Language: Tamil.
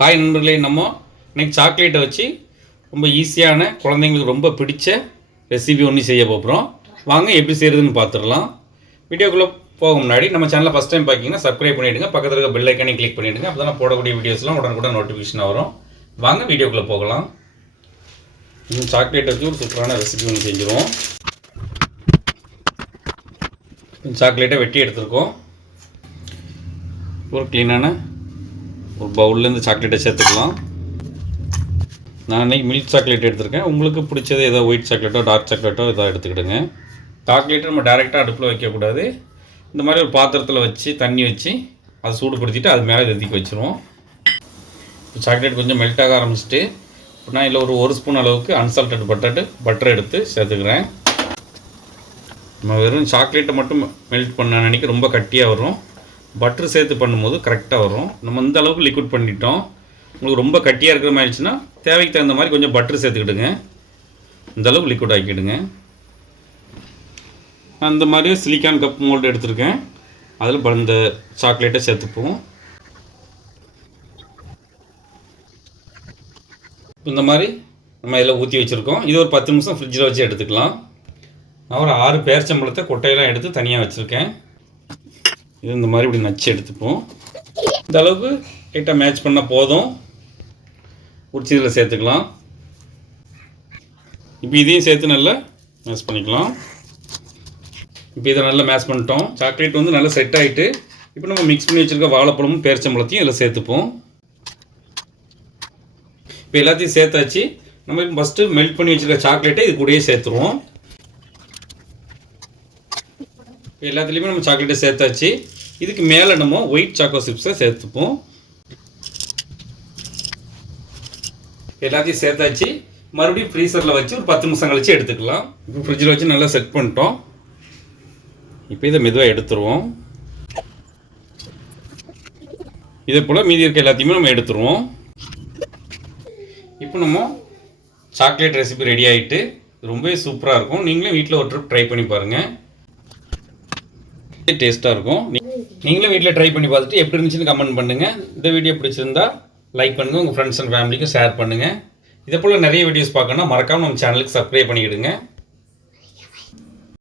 ஹாய் நண்பர்களே நம்ம இன்றைக்கி சாக்லேட்டை வச்சு ரொம்ப ஈஸியான குழந்தைங்களுக்கு ரொம்ப பிடிச்ச ரெசிபி ஒன்று செய்ய போகிறோம் வாங்க எப்படி செய்கிறதுன்னு பார்த்துடலாம் வீடியோக்குள்ளே போக முன்னாடி நம்ம சேனலை ஃபஸ்ட் டைம் பார்க்கிங்கன்னா சப்ஸ்கிரைப் பண்ணிவிடுங்க பக்கத்தில் இருக்க பெல் ஐக்கானே கிளிக் பண்ணிவிடுங்க அப்போ தான் போடக்கூடிய வீடியோஸ்லாம் உடனுக்குடன் நோட்டிஃபிகேஷன் வரும். வாங்க வீடியோக்குள்ளே போகலாம். இன்னும் சாக்லேட் வச்சு ஒரு சூப்பரான ரெசிபி ஒன்று செஞ்சுருவோம். சாக்லேட்டை வெட்டி எடுத்துருக்கோம். ஒரு க்ளீனான ஒரு பவுல்லேருந்து சாக்லேட்டை சேர்த்துக்கலாம். நான் இன்றைக்கி மில்க் சாக்லேட் எடுத்திருக்கேன். உங்களுக்கு பிடிச்சது ஏதோ ஒயிட் சாக்லேட்டோ டார்க் சாக்லேட்டோ ஏதோ எடுத்துக்கிடுங்க. சாக்லேட்டை நம்ம டேரெக்டாக அடுப்பில் வைக்கக்கூடாது. இந்த மாதிரி ஒரு பாத்திரத்தில் வச்சு தண்ணி வச்சு அதை சூடுபடுத்திட்டு அது மேலே தூக்கி வச்சுருவோம். இப்போ சாக்லேட் கொஞ்சம் மெல்ட் ஆக ஆரம்பிச்சிட்டு இப்போ நான் இதில் ஒரு ஒரு ஸ்பூன் அளவுக்கு அன்சால்டட் பட்டர் பட்டர் எடுத்து சேர்த்துக்கிறேன். நம்ம வெறும் சாக்லேட்டை மட்டும் மெல்ட் பண்ண அன்றைக்கி ரொம்ப கட்டியாக வரும். பட்டர் சேர்த்து பண்ணும்போது கரெக்டாக வரும். நம்ம இந்த அளவுக்கு லிக்விட் பண்ணிட்டோம். உங்களுக்கு ரொம்ப கட்டியாக இருக்கிற மாதிரி இருந்துச்சுன்னா தேவைக்கு தகுந்த மாதிரி கொஞ்சம் பட்டர் சேர்த்துக்கிடுங்க. இந்த அளவுக்கு லிக்விட் ஆக்கிடுங்க. அந்த மாதிரி சிலிக்கான் கப் மோல்டு எடுத்திருக்கேன். அதில் இந்த சாக்லேட்டை சேர்த்துப்போம். இந்த மாதிரி நம்ம இதில் ஊற்றி வச்சுருக்கோம். இது ஒரு பத்து நிமிஷம் ஃப்ரிட்ஜில் வச்சு எடுத்துக்கலாம். நான் ஒரு ஆறு பேரிச்சம்பழத்தை கொட்டையெல்லாம் எடுத்து தனியாக வச்சுருக்கேன். இது இந்த மாதிரி இப்படி நச்சு எடுத்துப்போம். இந்த அளவுக்கு லைட்டாக மேட்ச் பண்ணால் போதும். உரிச்சி இதில் சேர்த்துக்கலாம். இப்போ இதையும் சேர்த்து நல்லா மேட்ச் பண்ணிக்கலாம். இப்போ இதை நல்லா மேட்ச் பண்ணிட்டோம். சாக்லேட் வந்து நல்லா செட் ஆகிட்டு இப்போ நம்ம மிக்ஸ் பண்ணி வச்சுருக்க வாழைப்பழமும் பேரிச்சம்பழத்தையும் இதில் சேர்த்துப்போம். இப்போ எல்லாத்தையும் சேர்த்தாச்சு. நம்ம ஃபஸ்ட்டு மெல்ட் பண்ணி வச்சுருக்க சாக்லேட்டை இது கூடயே சேர்த்துருவோம். இப்போ எல்லாத்துலேயுமே நம்ம சாக்லேட்டை சேர்த்தாச்சு. இதுக்கு மேலே நம்ம ஒயிட் சாக்கோ சிப்ஸை சேர்த்துப்போம். எல்லாத்தையும் சேர்த்தாச்சு. மறுபடியும் ஃப்ரீசரில் வச்சு ஒரு பத்து நிமிஷம் கழிச்சு எடுத்துக்கலாம். இப்போ ஃப்ரிட்ஜில் வச்சு நல்லா செட் பண்ணிட்டோம். இப்போ இதை மெதுவாக எடுத்துருவோம். இதே போல் மீதி இருக்க எல்லாத்தையுமே நம்ம எடுத்துருவோம். இப்போ நம்ம சாக்லேட் ரெசிபி ரெடி ஆகிட்டு ரொம்பவே சூப்பராக இருக்கும். நீங்களும் வீட்டில் ஒரு ட்ரிப் ட்ரை பண்ணி பாருங்கள் டேஸ்ட்டாக இருக்கும். நீ- நீங்களும் வீட்டில் ட்ரை பண்ணி பார்த்துட்டு எப்படி இருந்துச்சுன்னு கமெண்ட் பண்ணுங்கள் இந்த வீடியோ பிடிச்சிருந்தா லைக் பண்ணுங்கள் உங்கள் ஃப்ரெண்ட்ஸ் அண்ட் ஃபேமிலிக்கும் ஷேர் பண்ணுங்கள் இதே போல் நிறைய வீடியோஸ் பார்க்கணும்னா மறக்காமல் நம்ம சேனலுக்கு சப்ஸ்கிரைப் பண்ணிக்கிடுங்க.